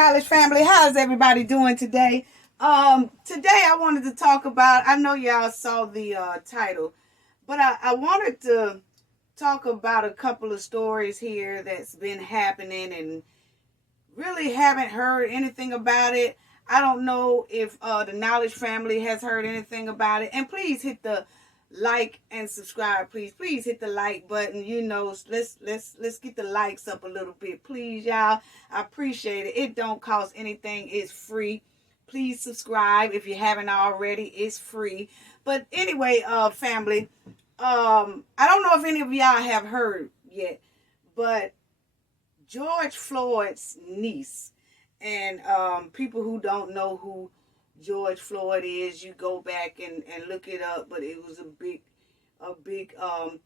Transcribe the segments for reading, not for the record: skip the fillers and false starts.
Knowledge family. How's everybody doing today? Today I wanted to talk about, I know y'all saw the title, but I wanted to talk about a couple of stories here that's been happening and really haven't heard anything about it. I don't know if the Knowledge family has heard anything about it. And please hit the like and subscribe. Please hit the like button. You know, let's get the likes up a little bit, please, y'all. I appreciate it. It don't cost anything. It's free. Please subscribe if you haven't already. It's free. But anyway, family, I don't know if any of y'all have heard yet, but George Floyd's niece, and people who don't know who George Floyd is, you go back and look it up, but it was a big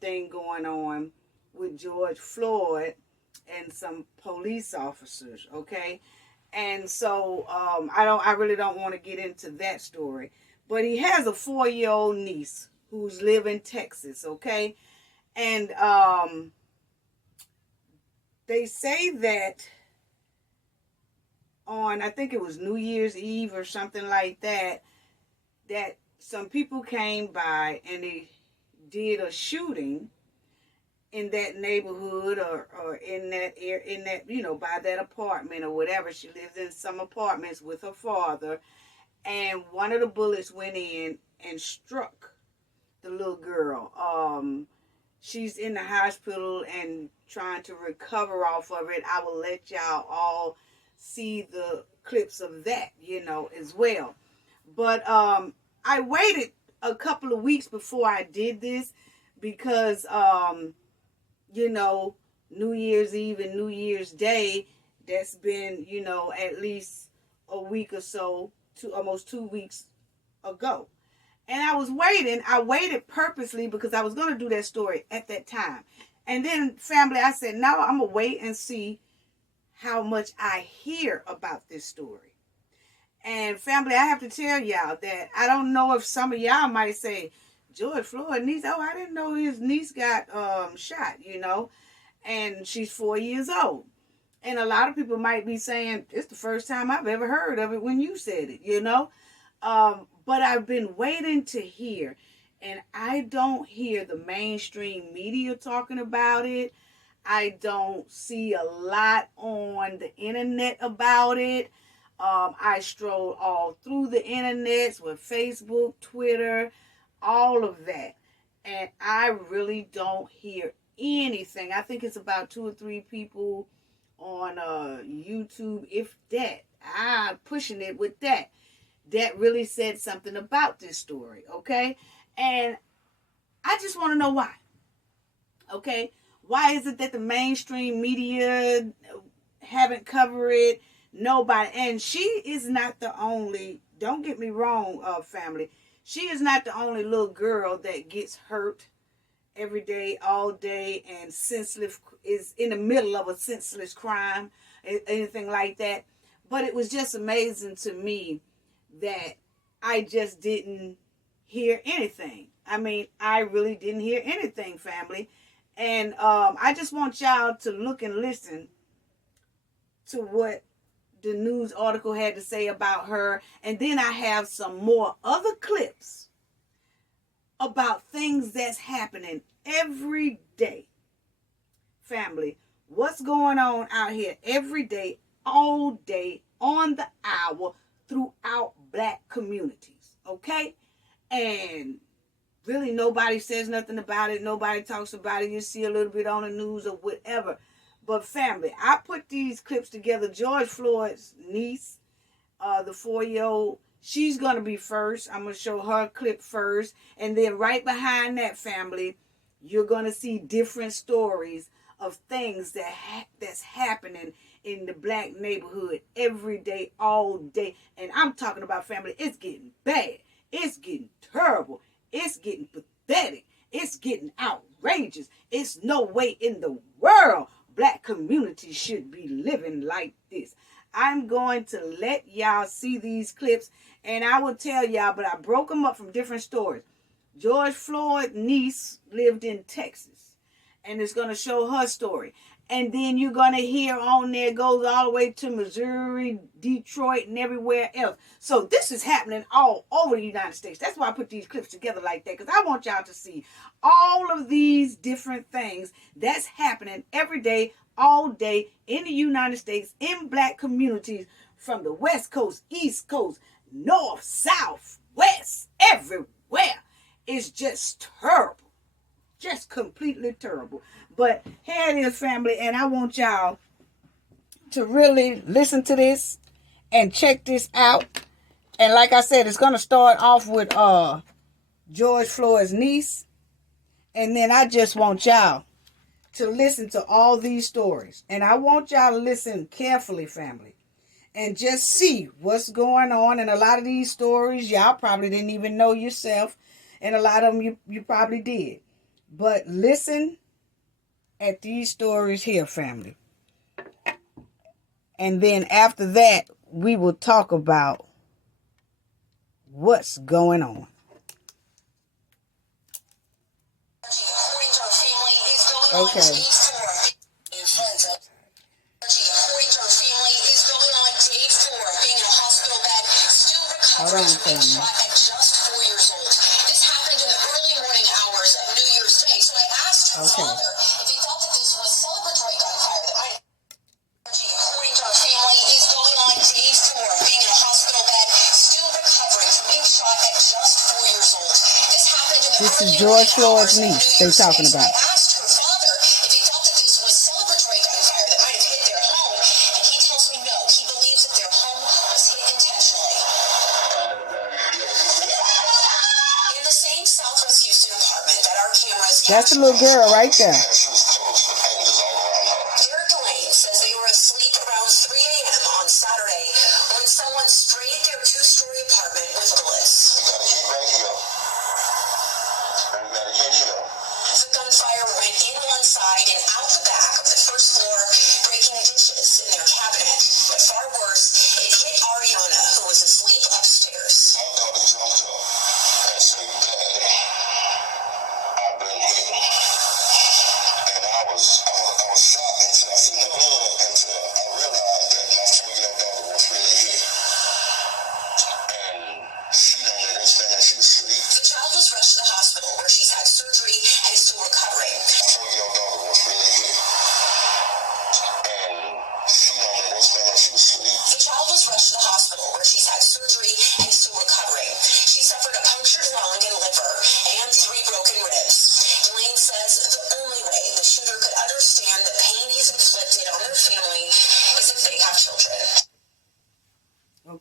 thing going on with George Floyd and some police officers, okay? And so I really don't want to get into that story, but he has a 4-year-old niece who's live in Texas, okay? And they say that on, I think it was New Year's Eve or something like that, that some people came by and they did a shooting in that neighborhood or in that you know, by that apartment or whatever. She lives in some apartments with her father, and one of the bullets went in and struck the little girl. She's in the hospital and trying to recover off of it. I will let y'all all see the clips of that, you know, as well. But I waited a couple of weeks before I did this because, you know, New Year's Eve and New Year's Day, that's been, you know, at least a week or so, almost 2 weeks ago. And I was waiting. I waited purposely because I was going to do that story at that time. And then, family, I said, no, I'm going to wait and see how much I hear about this story. And, family, I have to tell y'all that I don't know if some of y'all might say, George Floyd niece, oh, I didn't know his niece got shot, you know, and she's 4 years old. And a lot of people might be saying, it's the first time I've ever heard of it when you said it, you know. But I've been waiting to hear, and I don't hear the mainstream media talking about it. I don't see a lot on the internet about it. I stroll all through the internet with Facebook, Twitter, all of that. And I really don't hear anything. I think it's about 2 or 3 people on YouTube, if that. I'm pushing it with that. That really said something about this story, okay? And I just want to know why, okay? Why is it that the mainstream media haven't covered it? Nobody. And she is not the only, don't get me wrong, family. She is not the only little girl that gets hurt every day, all day, and senseless, is in the middle of a senseless crime, anything like that. But it was just amazing to me that I just didn't hear anything. I mean, I really didn't hear anything, family. And I just want y'all to look and listen to what the news article had to say about her. And then I have some more other clips about things that's happening every day. Family, what's going on out here every day, all day, on the hour, throughout black communities, okay? And really nobody says nothing about it. Nobody talks about it. You see a little bit on the news or whatever. But family, I put these clips together. George Floyd's niece, the 4-year-old, she's going to be first. I'm going to show her clip first. And then right behind that, family, you're going to see different stories of things that's happening in the black neighborhood every day, all day. And I'm talking about, family, it's getting bad. It's getting terrible. It's getting pathetic. It's getting outrageous. It's no way in the world black communities should be living like this. I'm going to let y'all see these clips, and I will tell y'all, but I broke them up from different stories. George Floyd's niece lived in Texas, and it's going to show her story. And then you're going to hear on there, goes all the way to Missouri, Detroit, and everywhere else. So this is happening all over the United States. That's why I put these clips together like that, because I want y'all to see all of these different things that's happening every day, all day in the United States, in black communities, from the West Coast, East Coast, North, South, West, everywhere. It's just terrible. Just completely terrible. But here it is, family, and I want y'all to really listen to this and check this out. And like I said, it's going to start off with George Floyd's niece. And then I just want y'all to listen to all these stories. And I want y'all to listen carefully, family, and just see what's going on. And a lot of these stories, y'all probably didn't even know yourself. And a lot of them you probably did. But listen at these stories here, family. And then after that, we will talk about what's going on. Okay. Hold on, family. Okay. If he thought that this was celebratory gunfire, that might, according to her family, is going on days tour, being in a hospital bed, still recovering from being shot at just 4 years old. This happened in the This is George Floyd's niece they're talking about. I asked her father if he thought that this was celebratory gunfire that might have hit their home, and he tells me no. He believes that their home was hit intentionally. In the same Southwest Houston apartment that our cameras captured. That's the little girl right there.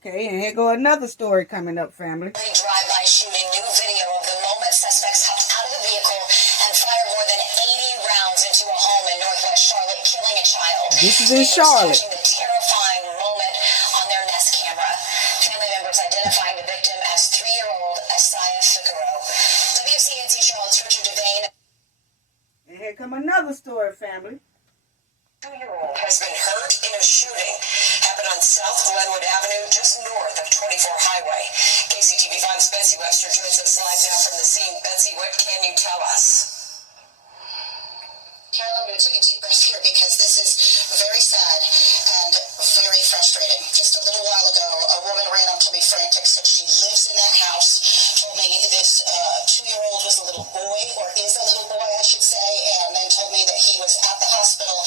Okay, and here go another story coming up, family. Drive-by shooting, new video of the moment suspects hopped out of the vehicle and fired more than 80 rounds into a home in Northwest Charlotte, killing a child. This is in Charlotte. The terrifying moment on their Nest camera. Family members identifying the victim as 3-year-old Asaya Figueroa. WCNC Charlotte's Richard Devane. And here come another story, family. 2-year-old has been hurt in a shooting. Happened on South Glenwood Avenue, just north of 24 Highway. KCTV5's Betsy Webster joins us live now from the scene. Betsy, what can you tell us? Carol, I'm going to take a deep breath here because this is very sad and very frustrating. Just a little while ago, a woman ran up to me frantic, said she lives in that house, told me this 2-year-old was a little boy, or is a little boy, I should say, and then told me that he was at the hospital.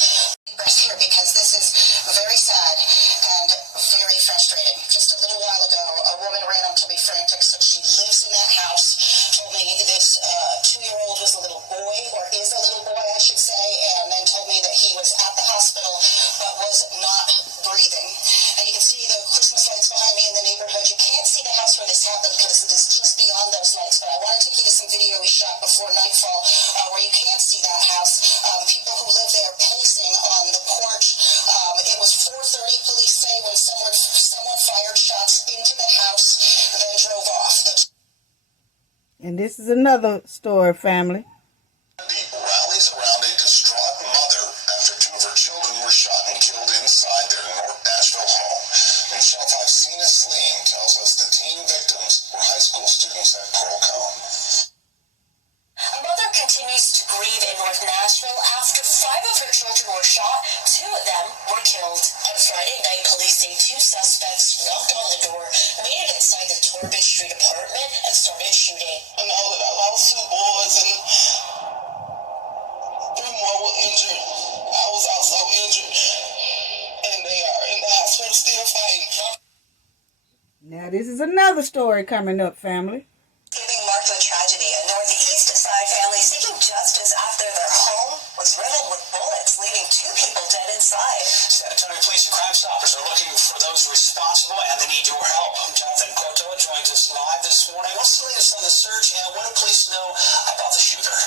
Here because this is very sad and very frustrating. Just a little while ago, a woman ran up to me frantic, said she lives in that house, told me this 2-year-old was a little boy, or is a little boy, I should say, and then told me that he was at the hospital but was not breathing. And you can see the Christmas lights behind me in the neighborhood. You can't see the house where this happened because it is just beyond those lights, but I want to take you to some video we shot before nightfall where you can see that house. People who live there pacing on the porch. It was 4:30, police say, when someone fired shots into the house, then drove off. And this is another story, family. Rallies around a distraught mother after 2 of her children were shot and killed inside their North Nashville home. Michelle Ticina Sleen tells us the teen victims were high school students at Procom. A mother continues to grieve in North Nashville after 5 of her children were shot this is another story coming up, family. Thanksgiving marked with tragedy. A Northeast Side family seeking justice after their home was riddled with bullets, leaving 2 people dead inside. San Antonio Police and Crime Stoppers are looking for those responsible, and they need your help. Jonathan Cotto joins us live this morning. What's the latest on the search, and what do police know about the shooter?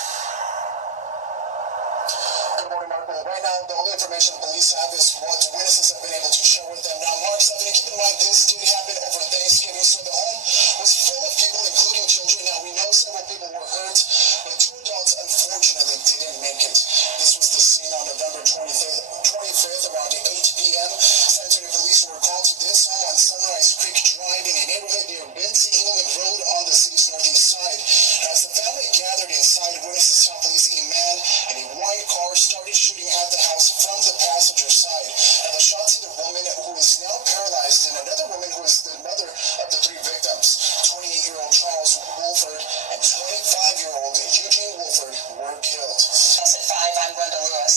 Good morning, Mark. Well, right now, the only information the police have is what witnesses have been able to share with them. Now, Mark, Stephanie, keep in mind this did happen over Thanksgiving, so the home was full of people, including children. Now, we know several people were hurt, but 2 adults, unfortunately, didn't make it. This was the scene on November 25th around 8 p.m. San Antonio police were called to this home on Sunrise Creek Drive in a neighborhood near Benz Engleman Road on the city's northeast side. As the family gathered inside, witnesses saw police a man in a white car started shooting at the house from the passenger side. And the shots hit a woman who is now paralyzed and another woman who is the mother of the 3 victims, 28-year-old Charles Wolford and 25-year-old Eugene Wolford, were killed. Us at 5, I'm Glenda Lewis.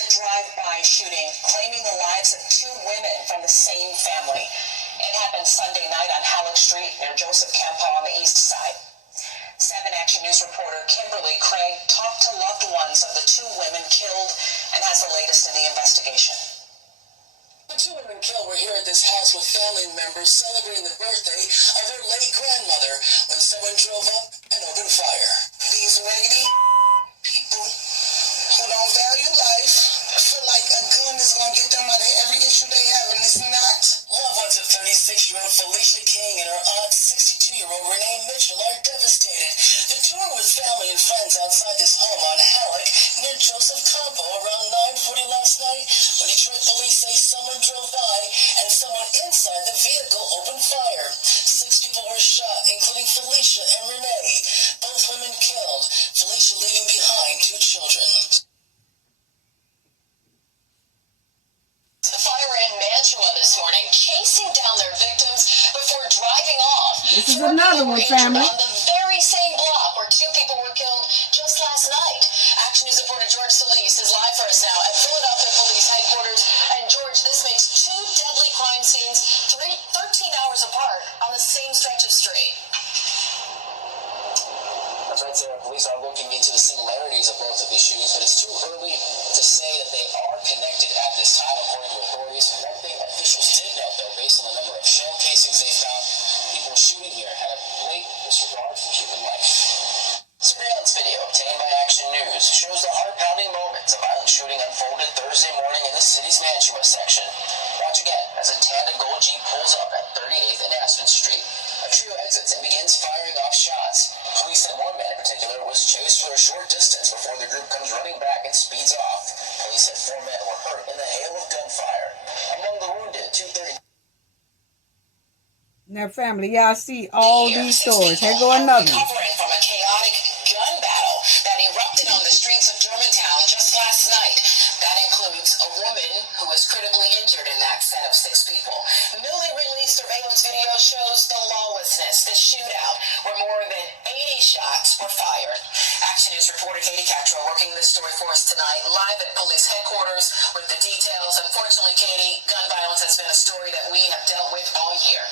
The drive-by shooting claiming the lives of 2 women from the same family. It happened Sunday night on Halleck Street near Joseph Campbell on the east side. 7 Action News reporter Kimberly Craig talked to loved ones of the 2 women killed and has the latest in the investigation. The 2 women killed were here at this house with family members celebrating the birthday of their late grandmother when someone drove up and opened fire. These raggedy people who don't value life feel like a gun is going to get them out of every issue they have, and it's not. Loved ones of 36-year-old Felicia King and her aunt 62-year-old Renee Mitchell are devastated. The 2 were with family and friends outside this home on Halleck near Joseph Campo around 9:40 last night when Detroit police say someone drove by and someone inside the vehicle opened fire. 6 people were shot, including Felicia and Renee. Both women killed, Felicia leaving behind 2 children. The fire in Mantua this morning, chasing down their victims before driving off. This is another one, family. On the very same block where 2 people were killed just last night. Action News reporter George Solis is live for us now at Philadelphia Police Headquarters. And George, this makes 2 deadly crime scenes 13 hours apart on the same stretch of street. That's right, Sarah. Police are looking into the similarities of both of these shootings, but it's too early to say that they are connected at this time, according to authorities. One thing officials did note, though, based on the number of shell casings they found, people shooting here had a blatant disregard for human life. Surveillance video obtained by Action News shows the heart-pounding moments a violent shooting unfolded Thursday morning in the city's Mantua section. Watch again as a tan and gold Jeep pulls up at 38th and Aspen Street. A trio exits and begins firing off shots. Police said one man in particular was chased for a short distance before the group comes running back and speeds off. Police said 4 men were hurt in the hail of gunfire. Among the wounded, 230. Now, family, y'all see all these stories. Here go another one. Recovering from a chaotic gun battle that erupted on the streets of Germantown just last night. That includes a woman who was critically injured in that set of 6 people. Newly released surveillance video shows the lawlessness, the shootout, where more than 80 shots were fired. Action News reporter Katie Castro working this story for us tonight, live at police headquarters with the details. Unfortunately, Katie, gun violence has been a story that we have dealt with all year.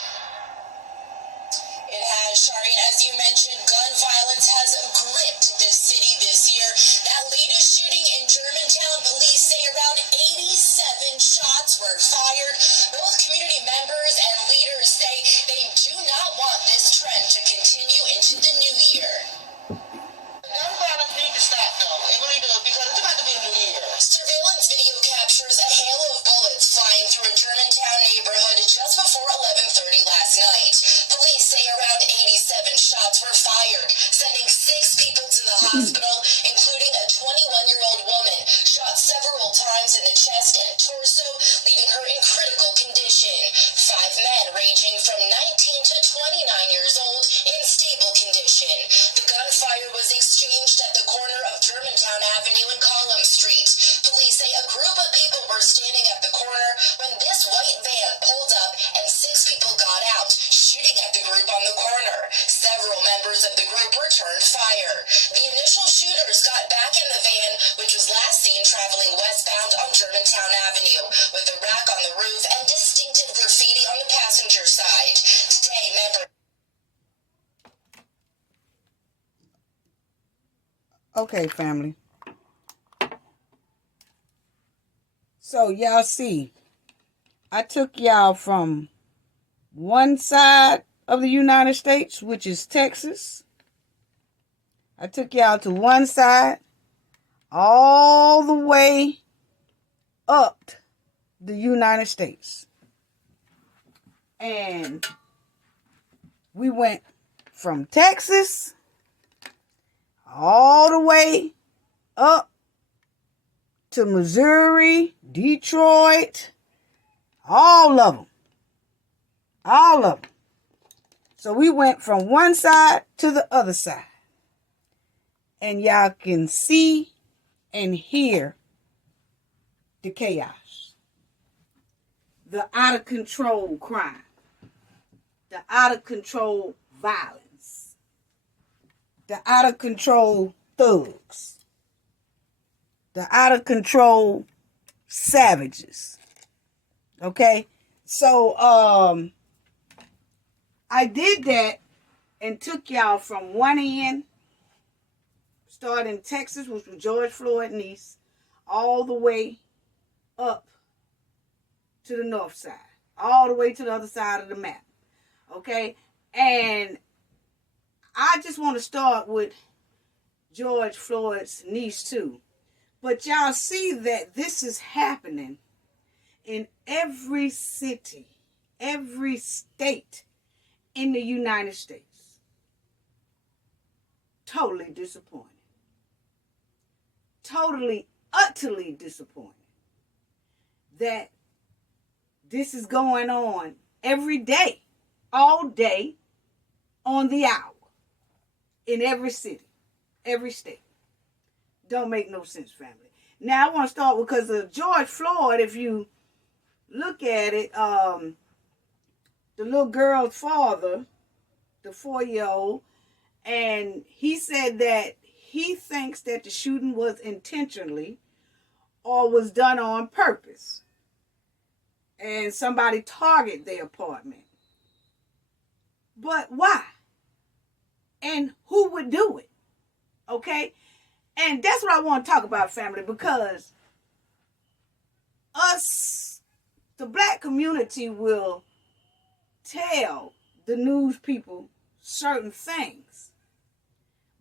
It has, Shari, and as you mentioned, gun violence has gripped this city this year. That latest shooting in Germantown, police say around 87 shots were fired. Both community members and leaders say they do not want this trend to continue into the new year. Gun violence needs to stop, though. It really does, because it's about to be a new year. Surveillance video captures a hail of bullets flying through a Germantown neighborhood just before 11:30 last night. Police say around 87 shots were fired, sending 6 people to the hospital, including a 21-year-old woman shot several times in the chest and torso, leaving her in critical condition. 5 men ranging from 19 to 29 years old in stable condition. The gunfire was exchanged at the corner of Germantown Avenue and Column Street. Police say a group of people were standing at the corner when this white van pulled up and 6 people got out, shooting at the group on the corner. Several members of the group returned fire. The initial shooters got back in the van, which was last seen traveling westbound on Germantown Avenue, with a rack on the roof and distinctive graffiti on the passenger side. Today, Okay, family. So y'all see, I took y'all from one side of the United States, which is Texas. I took y'all to one side, all the way up the United States. And we went from Texas all the way up to Missouri, Detroit, all of them. All of them. So we went from one side to the other side. And y'all can see and hear the chaos. The out of control crime. The out of control violence. The out of control thugs. The out of control savages. Okay? So, I did that and took y'all from one end, starting in Texas, which was George Floyd's niece, all the way up to the north side, all the way to the other side of the map. Okay? And I just want to start with George Floyd's niece too. But y'all see that this is happening in every city, every state in the United States. Totally disappointed. Totally, utterly disappointed that this is going on every day, all day, on the hour, in every city, every state. Don't make no sense, family. Now, I want to start because of George Floyd. If you look at it, the little girl's father, the 4-year-old, and he said that he thinks that the shooting was intentionally or was done on purpose. And somebody targeted their apartment. But why? And who would do it? Okay? And that's what I want to talk about, family, because us, the black community, will tell the news people certain things.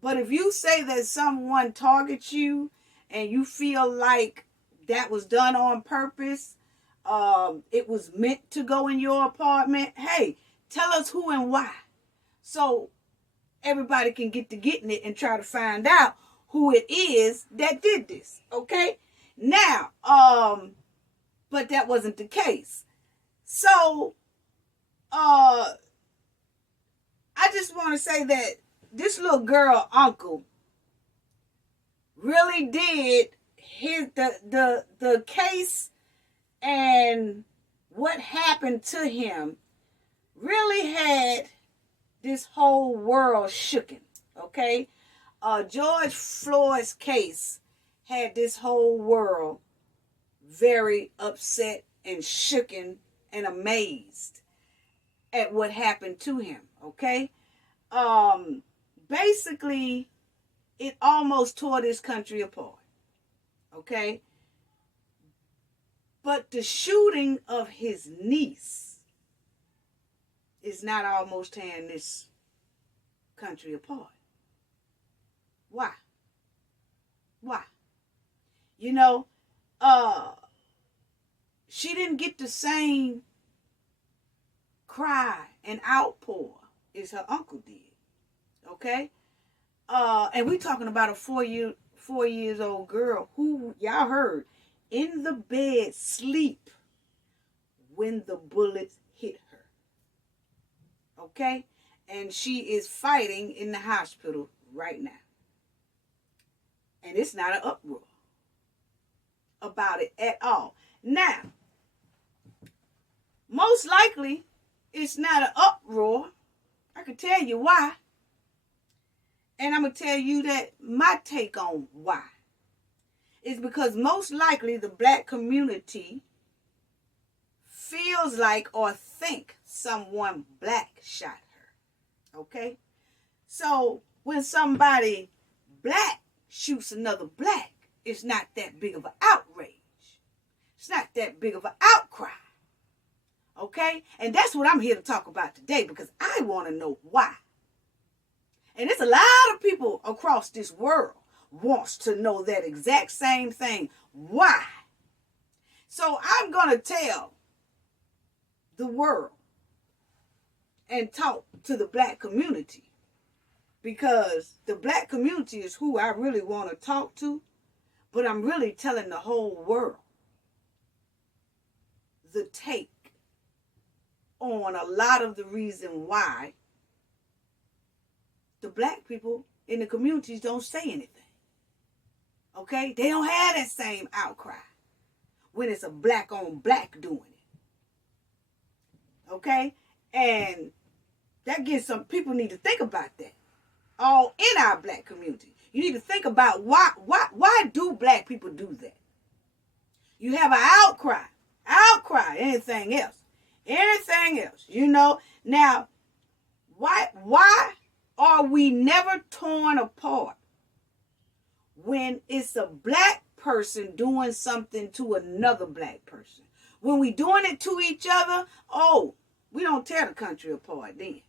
But if you say that someone targets you and you feel like that was done on purpose, it was meant to go in your apartment, hey, tell us who and why. So everybody can get to getting it and try to find out who it is that did this. Okay? Now, but that wasn't the case. So, I just want to say that this little girl uncle really did the case and what happened to him really had this whole world shooken. Okay? George Floyd's case had this whole world very upset and shooken and amazed at what happened to him. Okay? Basically, it almost tore this country apart. Okay? But the shooting of his niece is not almost tearing this country apart. Why? Why? You know, she didn't get the same cry and outpour as her uncle did. Okay? And we talking about a 4 years old girl who, y'all heard, in the bed sleep when the bullets hit her. Okay? And she is fighting in the hospital right now. And it's not an uproar about it at all. Now, most likely, it's not an uproar. I can tell you why. And I'm going to tell you that my take on why is because most likely the black community feels like or think someone black shot her. Okay? So when somebody black shoots another black, it's not that big of an outrage. It's not that big of an outcry. Okay? And that's what I'm here to talk about today, because I want to know why. And there's a lot of people across this world wants to know that exact same thing. Why? So I'm going to tell the world and talk to the black community, because the black community is who I really want to talk to, but I'm really telling the whole world the take on a lot of the reason why the black people in the communities don't say anything. Okay? They don't have that same outcry when it's a black on black doing it. Okay? And that gets some people need to think about that. All in our black community. You need to think about why do black people do that? You have an outcry, anything else. You know. Now, why are we never torn apart when it's a black person doing something to another black person? When we doing it to each other, we don't tear the country apart then.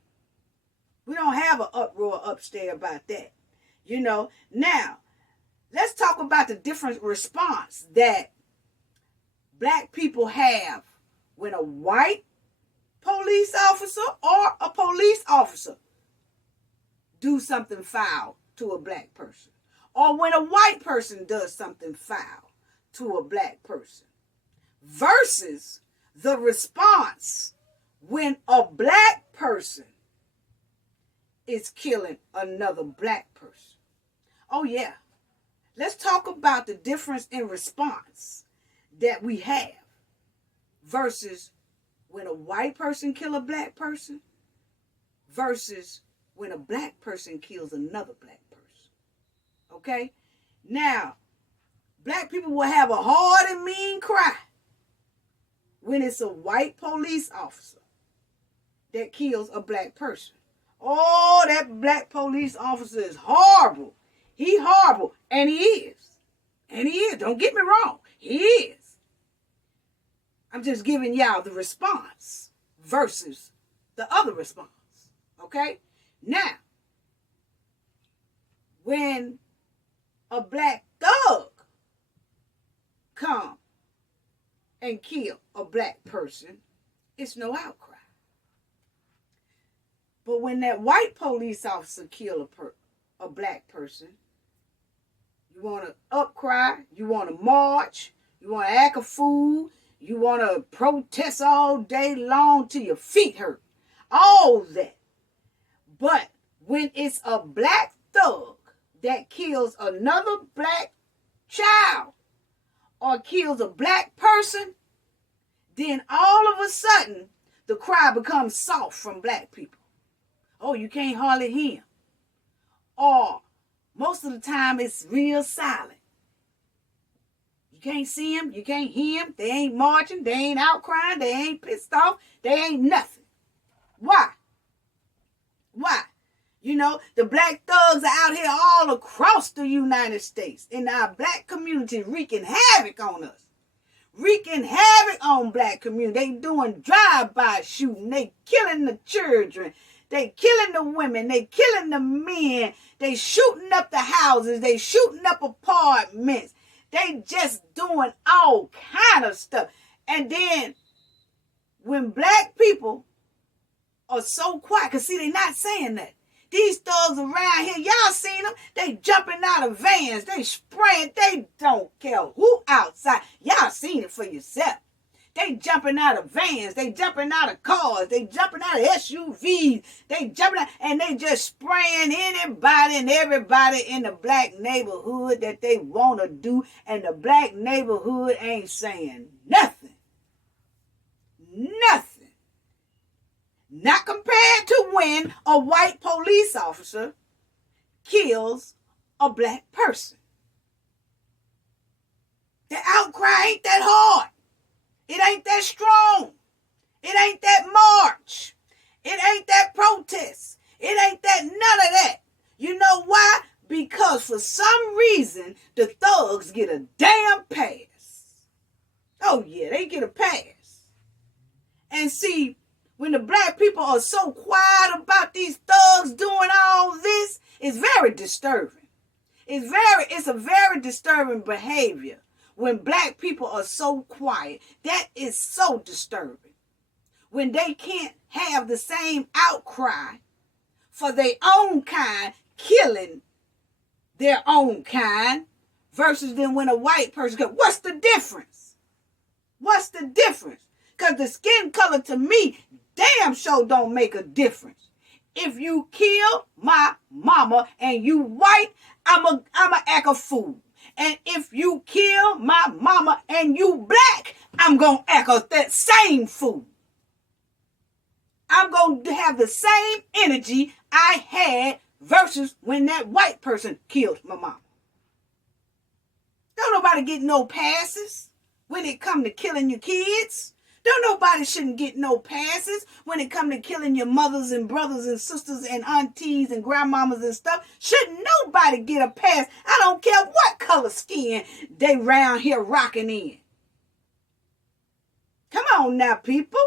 We don't have an uproar upstairs about that. You know. Now, let's talk about the different response that black people have when a white police officer or a police officer do something foul to a black person. Or when a white person does something foul to a black person. Versus the response when a black person is killing another black person. Oh yeah. Let's talk about the difference in response that we have versus when a white person kill a black person versus when a black person kills another black person. Okay? Now, black people will have a hard and mean cry when it's a white police officer that kills a black person. Oh, that black police officer is horrible. He horrible. And he is. And he is. Don't get me wrong. He is. I'm just giving y'all the response versus the other response. Okay? Now, when a black thug come and kill a black person, it's no outcry. But when that white police officer kill a black person, you want to upcry, you want to march, you want to act a fool, you want to protest all day long till your feet hurt. All that. But when it's a black thug that kills another black child or kills a black person, then all of a sudden the cry becomes soft from black people. Oh, you can't hardly hear him. Or most of the time it's real silent. You can't see him. You can't hear him. They ain't marching. They ain't out crying. They ain't pissed off. They ain't nothing. Why? Why? You know, the black thugs are out here all across the United States in our black community wreaking havoc on us. Wreaking havoc on black community. They doing drive-by shooting. They killing the children. They killing the women. They killing the men. They shooting up the houses. They shooting up apartments. They just doing all kind of stuff. And then when black people are so quiet, because see, they not saying that. These thugs around here, y'all seen them? They jumping out of vans. They spraying. They don't care who outside. Y'all seen it for yourself. They jumping out of vans. They jumping out of cars. They jumping out of SUVs. They jumping out, and they just spraying anybody and everybody in the black neighborhood that they want to do. And the black neighborhood ain't saying nothing. Nothing. Not compared to when a white police officer kills a black person. The outcry ain't that hard. It ain't that strong. It ain't that march. It ain't that protest. It ain't that none of that. You know why? Because for some reason, the thugs get a damn pass. Oh yeah, they get a pass. And see, when the black people are so quiet about these thugs doing all this, it's very disturbing. It's a very disturbing behavior when black people are so quiet. That is so disturbing. When they can't have the same outcry for their own kind killing their own kind versus then when a white person goes, what's the difference? What's the difference? Because the skin color to me damn sure don't make a difference. If you kill my mama and you white, I'ma act a fool. And if you kill my mama and you black, I'm gonna act that same fool. I'm gonna have the same energy I had versus when that white person killed my mama. Don't nobody get no passes when it come to killing your kids. Don't nobody shouldn't get no passes when it come to killing your mothers and brothers and sisters and aunties and grandmamas and stuff. Shouldn't nobody get a pass. I don't care what color skin they round here rocking in. Come on now, people.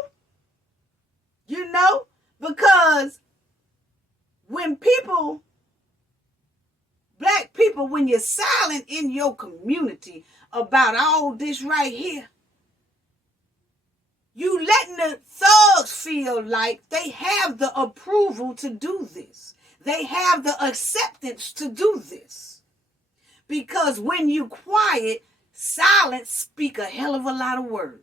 You know, because when people, black people, when you're silent in your community about all this right here, you letting the thugs feel like they have the approval to do this. They have the acceptance to do this. Because when you quiet, silence speak a hell of a lot of words.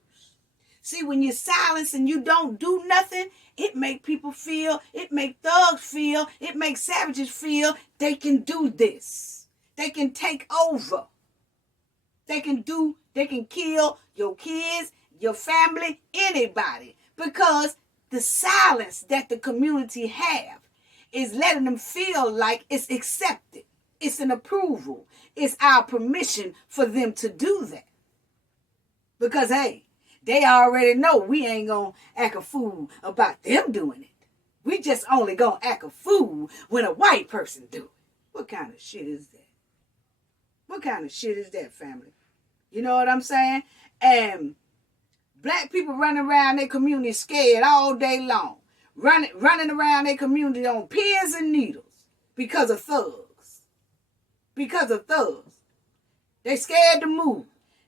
See, when you're silent and you don't do nothing, it make people feel, it make thugs feel, it make savages feel they can do this. They can take over. They can kill your kids, your family, anybody. Because the silence that the community have is letting them feel like it's accepted. It's an approval. It's our permission for them to do that. Because, hey, they already know we ain't going to act a fool about them doing it. We just only going to act a fool when a white person do it. What kind of shit is that? What kind of shit is that, family? You know what I'm saying? And black people running around their community scared all day long. Running around their community on pins and needles because of thugs. Because of thugs. They scared to move.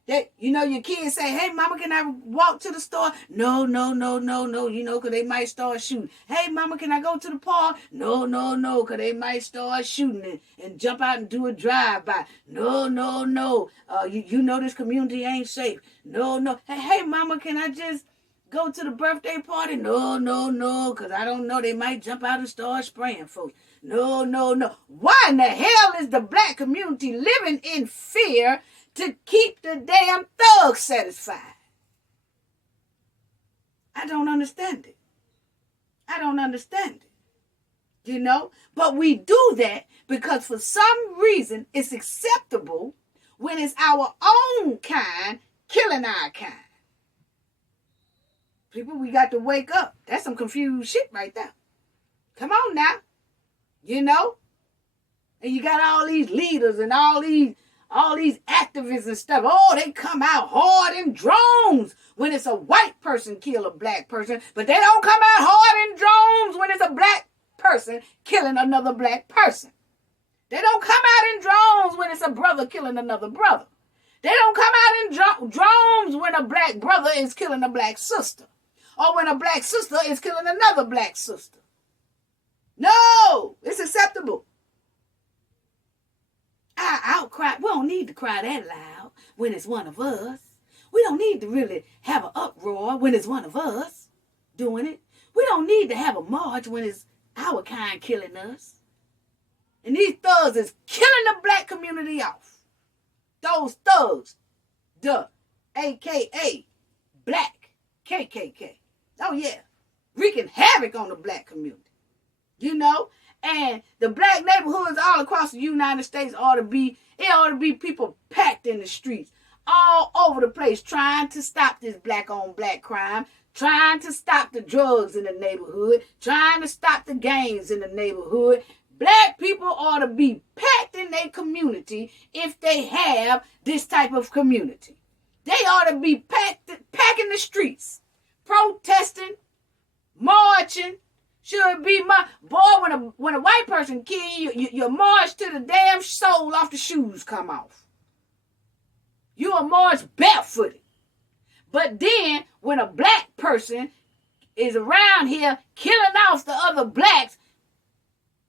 That, you know, your kids say, hey, mama, can I walk to the store? No, you know, because they might start shooting. Hey, mama, can I go to the park? No, because they might start shooting and jump out and do a drive-by. No. You know this community ain't safe. No. Hey, mama, can I just go to the birthday party? No, because I don't know. They might jump out and start spraying folks. No. Why in the hell is the black community living in fear to keep the damn thugs satisfied? I don't understand it. You know? But we do that because for some reason it's acceptable when it's our own kind killing our kind. People, we got to wake up. That's some confused shit right there. Come on now. You know? And you got all these leaders and all these activists and stuff. Oh, they come out hard in drones when it's a white person kill a black person. But they don't come out hard in drones when it's a black person killing another black person. They don't come out in drones when it's a brother killing another brother. They don't come out in drones when a black brother is killing a black sister. Or when a black sister is killing another black sister. No, it's acceptable. Our outcry, we don't need to cry that loud when it's one of us. We don't need to really have an uproar when it's one of us doing it. We don't need to have a march when it's our kind killing us. And these thugs is killing the black community off. Those thugs, the AKA black KKK. Oh yeah, wreaking havoc on the black community. You know? And the black neighborhoods all across the United States ought to be people packed in the streets all over the place trying to stop this black on black crime, trying to stop the drugs in the neighborhood, trying to stop the gangs in the neighborhood. Black people ought to be packed in their community if they have this type of community. They ought to be packing the streets, protesting, marching. Should be my boy. When a white person kill you, you march to the damn sole off the shoes come off. You a march barefooted. But then when a black person is around here killing off the other blacks,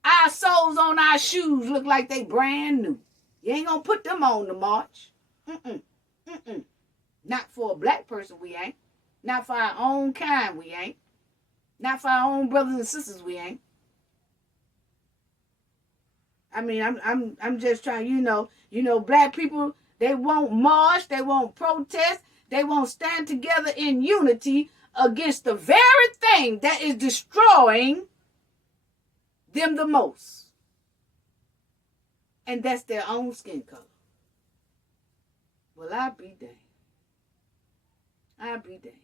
our soles on our shoes look like they brand new. You ain't gonna put them on the march. Not for a black person, we ain't. Not for our own kind, we ain't. Not for our own brothers and sisters, we ain't. I mean, I'm just trying, you know, black people, they won't march, they won't protest, they won't stand together in unity against the very thing that is destroying them the most. And that's their own skin color. Well, I'll be damned. I'll be damned.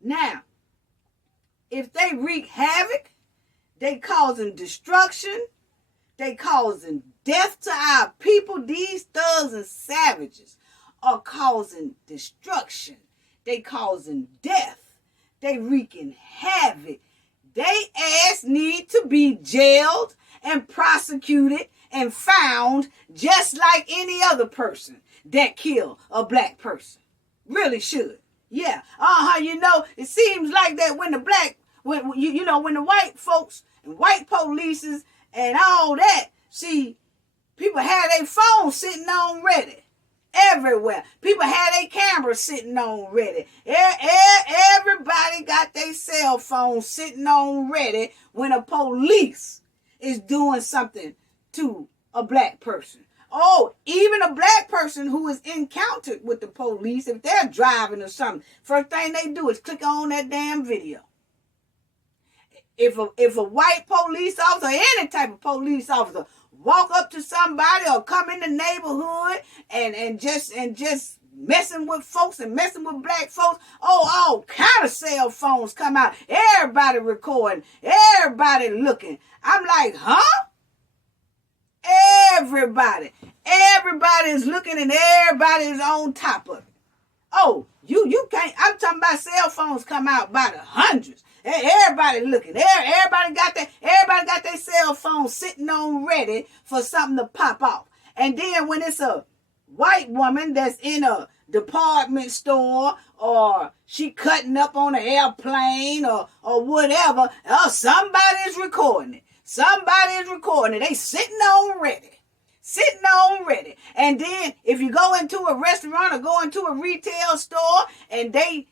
Now, if they wreak havoc, they causing destruction, they causing death to our people. These thugs and savages are causing destruction. They causing death. They wreaking havoc. They ass need to be jailed and prosecuted and found just like any other person that killed a black person. Really should. Yeah. You know, it seems like that when the when the white folks and white polices and all that, see, people had their phones sitting on ready. Everywhere. People had their cameras sitting on ready. Everybody got their cell phones sitting on ready when a police is doing something to a black person. Oh, even a black person who is encountered with the police, if they're driving or something, first thing they do is click on that damn video. If a white police officer, any type of police officer, walk up to somebody or come in the neighborhood and just messing with folks and messing with black folks, all kind of cell phones come out. Everybody recording, everybody looking. I'm like, huh? Everybody is looking and everybody is on top of it. Oh, you can't. I'm talking about cell phones come out by the hundreds. Everybody looking. Everybody got their cell phone sitting on ready for something to pop off. And then when it's a white woman that's in a department store or she cutting up on an airplane or whatever, somebody's recording it. Somebody is recording it. They sitting on ready. Sitting on ready. And then if you go into a restaurant or go into a retail store and they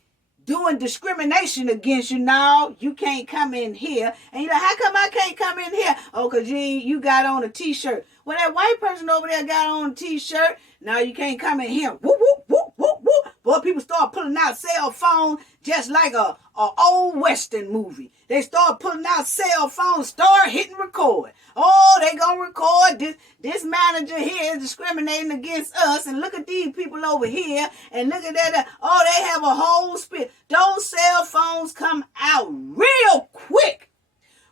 doing discrimination against you, now you can't come in here. And you're like, how come I can't come in here? Oh, because you got on a t-shirt. Well, that white person over there got on a t-shirt. Now you can't come in here. Whoop, whoop, whoop, whoop, whoop. Boy, people start pulling out cell phones just like a old Western movie. They start pulling out cell phones, start hitting record. Oh, they gonna record this manager here is discriminating against us, and look at these people over here, and look at that. Oh, they have a whole spit. Those cell phones come out real quick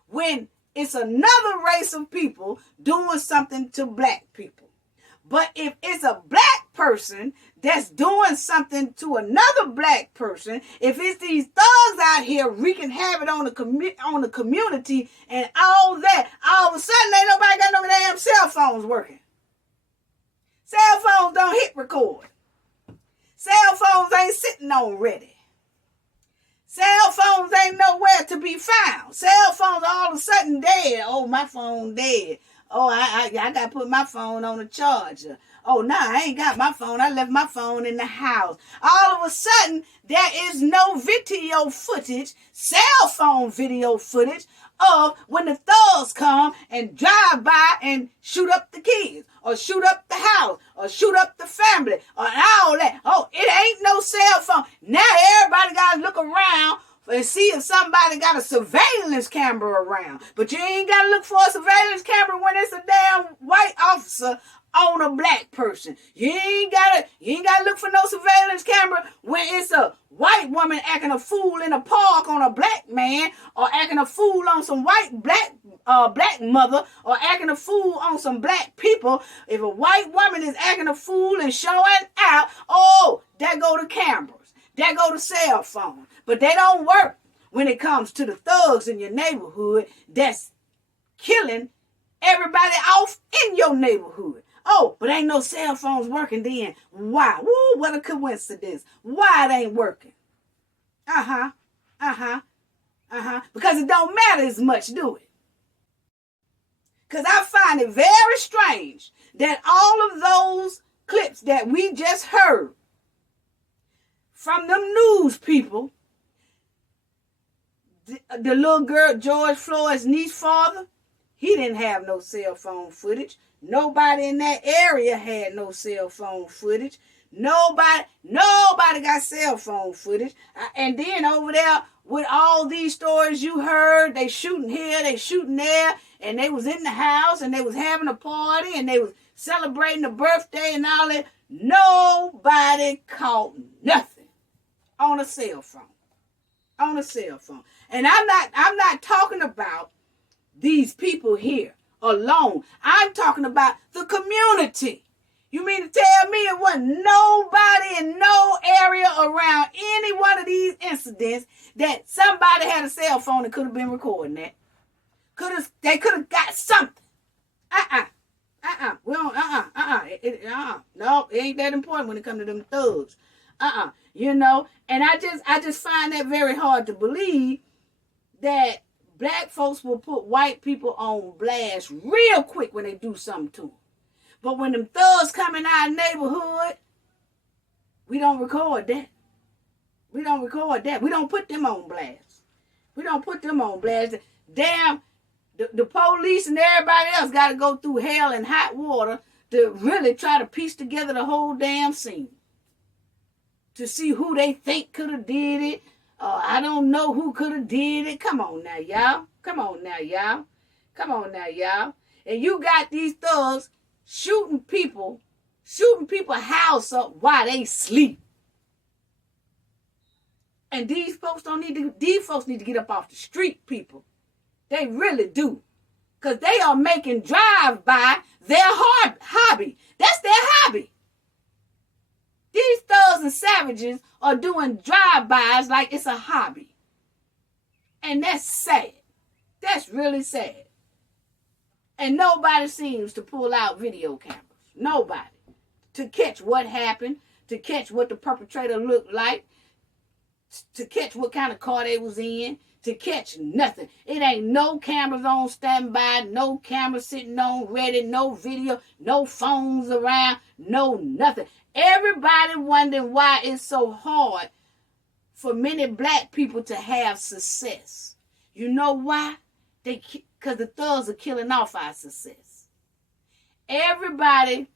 when it's another race of people doing something to black people. But if it's a black person that's doing something to another black person, if it's these thugs out here wreaking havoc on the community and all that, all of a sudden ain't nobody got no damn cell phones working. Cell phones don't hit record. Cell phones ain't sitting on ready. Cell phones ain't nowhere to be found. Cell phones all of a sudden dead. Oh, my phone dead. Oh, I got to put my phone on a charger. Oh, no, I ain't got my phone. I left my phone in the house. All of a sudden, there is no video footage, cell phone video footage of when the thugs come and drive by and shoot up the kids or shoot up the house or shoot up the family or all that. Oh, it ain't no cell phone. Now everybody got to look around and see if somebody got a surveillance camera around. But you ain't got to look for a surveillance camera when it's a damn white officer on a black person. You ain't gotta look for no surveillance camera when it's a white woman acting a fool in a park on a black man, or acting a fool on some black mother, or acting a fool on some black people. If a white woman is acting a fool and showing out, oh, there go the cameras, there go the cell phone. But they don't work when it comes to the thugs in your neighborhood that's killing everybody off in your neighborhood. Oh, but ain't no cell phones working then. Why? Woo, what a coincidence. Why it ain't working? Because it don't matter as much, do it? Because I find it very strange that all of those clips that we just heard from them news people, the little girl, George Floyd's niece's father, he didn't have no cell phone footage. Nobody in that area had no cell phone footage. Nobody got cell phone footage. And then over there with all these stories you heard, they shooting here, they shooting there, and they was in the house and they was having a party and they was celebrating a birthday and all that. Nobody caught nothing on a cell phone. On a cell phone. And I'm not talking about these people here alone. I'm talking about the community. You mean to tell me it wasn't nobody in no area around any one of these incidents that somebody had a cell phone and could have been recording that? They could have got something. No, it ain't that important when it comes to them thugs. You know, and I just find that very hard to believe that black folks will put white people on blast real quick when they do something to them. But when them thugs come in our neighborhood, we don't record that. We don't record that. We don't put them on blast. We don't put them on blast. Damn, the police and everybody else got to go through hell and hot water to really try to piece together the whole damn scene. To see who they think could have did it. I don't know who could have did it. Come on now, y'all. Come on now, y'all. Come on now, y'all. And you got these thugs shooting people house up while they sleep. And these folks need to get up off the street, people. They really do. Because they are making drive-by their hobby. That's their hobby. These thugs and savages are doing drive-bys like it's a hobby. And that's sad. That's really sad. And nobody seems to pull out video cameras. Nobody. To catch what happened, to catch what the perpetrator looked like, to catch what kind of car they was in, to catch nothing. It ain't no cameras on standby, no cameras sitting on ready, no video, no phones around, no nothing. Everybody wondering why it's so hard for many black people to have success. You know why? Because the thugs are killing off our success. Everybody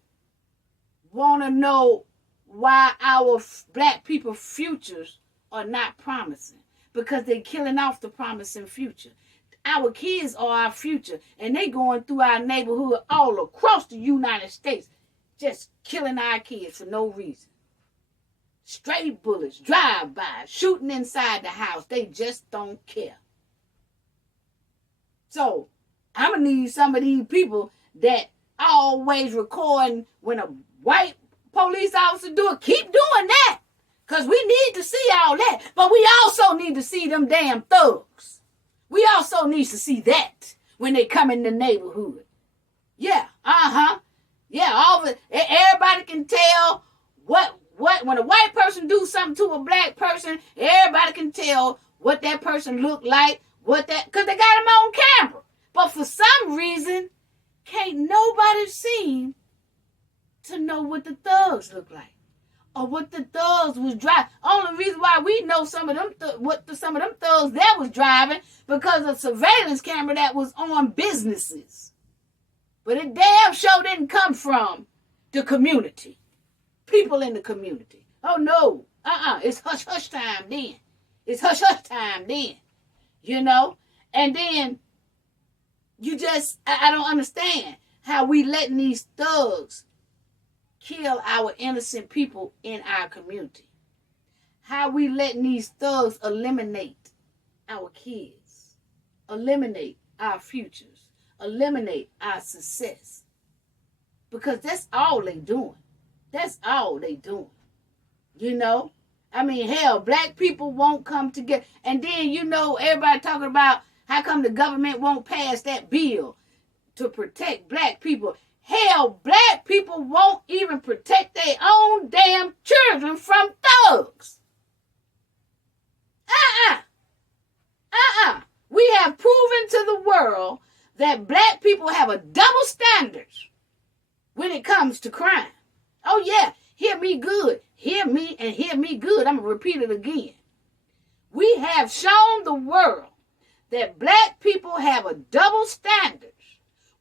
want to know why our black people's futures are not promising. Because they're killing off the promising future. Our kids are our future. And they going through our neighborhood all across the United States. Just killing our kids for no reason. Straight bullets, drive-by, shooting inside the house. They just don't care. So, I'm going to need some of these people that always recording when a white police officer do it. Keep doing that. Because we need to see all that. But we also need to see them damn thugs. We also need to see that when they come in the neighborhood. Yeah, Yeah, everybody can tell what when a white person do something to a black person, everybody can tell what that person looked like, because they got them on camera. But for some reason, can't nobody seem to know what the thugs look like or what the thugs was driving. Only reason why we know some of them some of them thugs that was driving because of surveillance camera that was on businesses. But it damn sure didn't come from the community. People in the community. Oh, no. It's hush-hush time then. It's hush hush time then, you know? And then you just, I don't understand how we letting these thugs kill our innocent people in our community. How we letting these thugs eliminate our kids, eliminate our futures, eliminate our success. Because that's all they doing. That's all they doing. You know? I mean, hell, black people won't come together. And then, you know, everybody talking about how come the government won't pass that bill to protect black people. Hell, black people won't even protect their own damn children from thugs. We have proven to the world that black people have a double standard when it comes to crime. Oh yeah, hear me good. Hear me and hear me good. I'm going to repeat it again. We have shown the world that black people have a double standard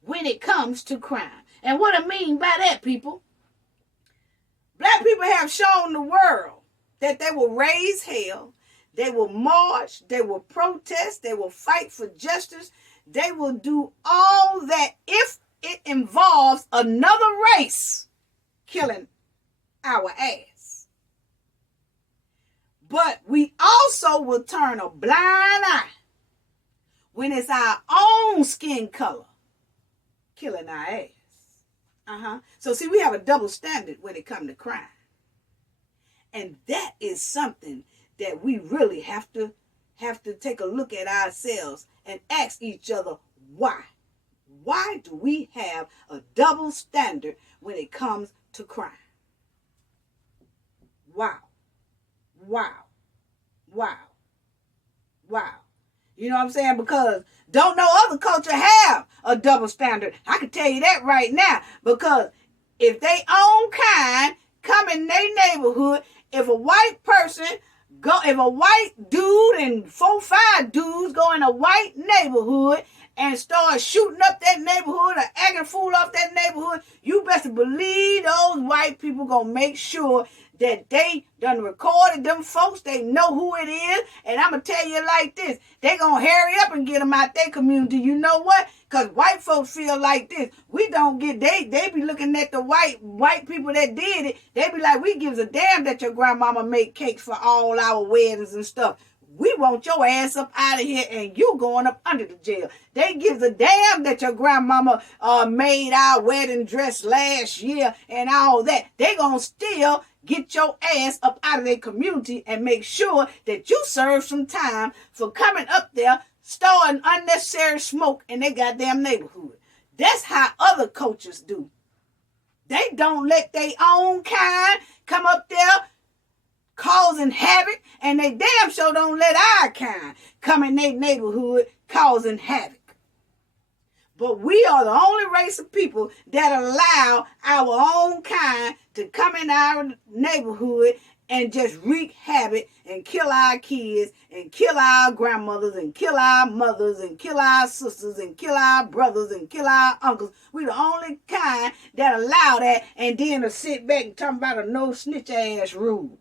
when it comes to crime. And what I mean by that, people, black people have shown the world that they will raise hell, they will march, they will protest, they will fight for justice, they will do all that if it involves another race killing our ass. But we also will turn a blind eye when it's our own skin color killing our ass. So see, we have a double standard when it comes to crime. And that is something that we really have to take a look at ourselves and ask each other why. Why do we have a double standard when it comes to crime? Wow. You know what I'm saying? Because don't no other culture have a double standard. I can tell you that right now. Because if they own kind come in their neighborhood, if a white dude and 4-5 dudes go in a white neighborhood and start shooting up that neighborhood or acting fool off that neighborhood, you better believe those white people gonna make sure that they done recorded them folks. They know who it is. And I'm going to tell you like this. They going to hurry up and get them out their community. You know what? Because white folks feel like this. We don't get, they be looking at the white people that did it. They be like, we gives a damn that your grandmama make cakes for all our weddings and stuff. We want your ass up out of here and you going up under the jail. They gives a damn that your grandmama made our wedding dress last year and all that. They gonna still get your ass up out of their community and make sure that you serve some time for coming up there, starting unnecessary smoke in their goddamn neighborhood. That's how other cultures do. They don't let their own kind come up there causing havoc, and they damn sure don't let our kind come in their neighborhood causing havoc. But we are the only race of people that allow our own kind to come in our neighborhood and just wreak havoc and kill our kids and kill our grandmothers and kill our mothers and kill our sisters and kill our brothers and kill our uncles. We the only kind that allow that and then to sit back and talk about a no snitch ass rule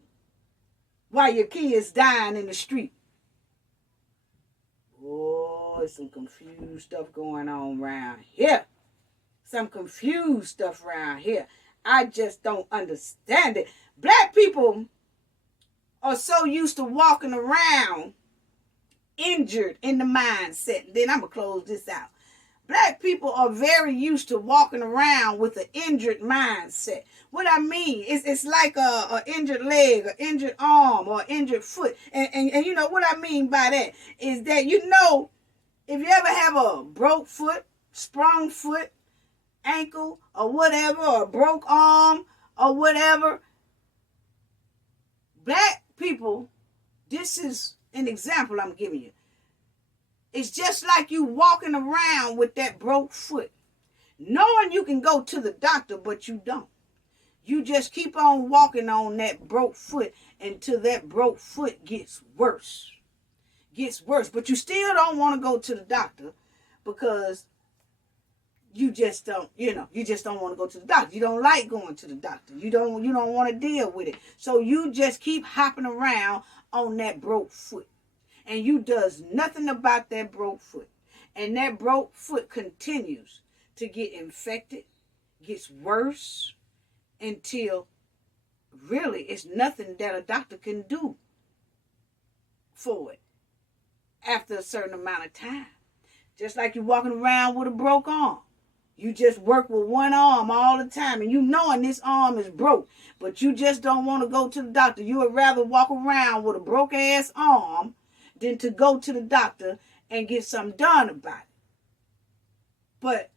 while your kids dying in the street. Oh, there's some confused stuff going on around here. Some confused stuff around here. I just don't understand it. Black people are so used to walking around injured in the mindset. Then I'm going to close this out. Black people are very used to walking around with an injured mindset. What I mean is it's like a injured leg, an injured arm, or injured foot. And you know what I mean by that is that, you know, if you ever have a broke foot, sprung foot, ankle, or whatever, or a broke arm, or whatever, black people, this is an example I'm giving you. It's just like you walking around with that broke foot, knowing you can go to the doctor, but you don't. You just keep on walking on that broke foot until that broke foot gets worse. But you still don't want to go to the doctor because you just don't want to go to the doctor. You don't like going to the doctor. You don't want to deal with it. So you just keep hopping around on that broke foot. and you does nothing about that broke foot, and that broke foot continues to get infected, gets worse, until really it's nothing that a doctor can do for it after a certain amount of time. Just like you're walking around with a broke arm. You just work with one arm all the time, and you knowing this arm is broke, but you just don't want to go to the doctor. You would rather walk around with a broke ass arm than to go to the doctor and get something done about it. But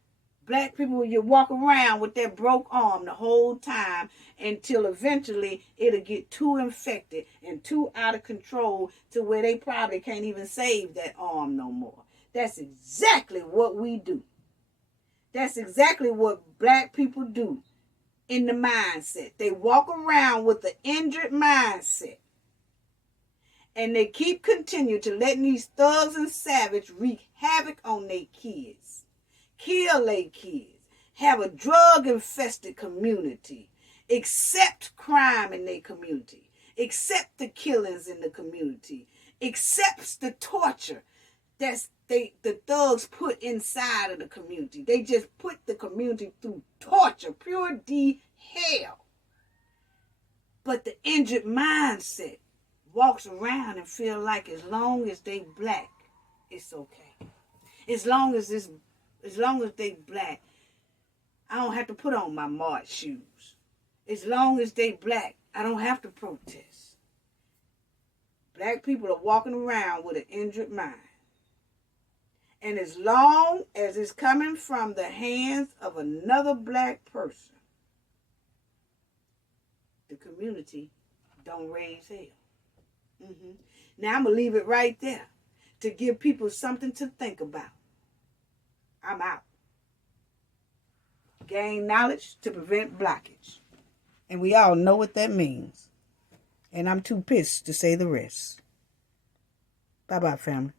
black people, you walk around with that broke arm the whole time until eventually it'll get too infected and too out of control to where they probably can't even save that arm no more. That's exactly what we do. That's exactly what black people do in the mindset. They walk around with the injured mindset. And they keep continuing to letting these thugs and savages wreak havoc on their kids. Kill their kids. Have a drug-infested community. Accept crime in their community. Accept the killings in the community. Accepts the torture that's the thugs put inside of the community. They just put the community through torture, pure D hell. But the injured mindset walks around and feel like as long as they black, it's okay. As long as they black, I don't have to put on my march shoes. As long as they black, I don't have to protest. Black people are walking around with an injured mind. And as long as it's coming from the hands of another black person, the community don't raise hell. Now I'm going to leave it right there to give people something to think about. I'm out. Gain knowledge to prevent blockage. And we all know what that means. And I'm too pissed to say the rest. Bye-bye, family.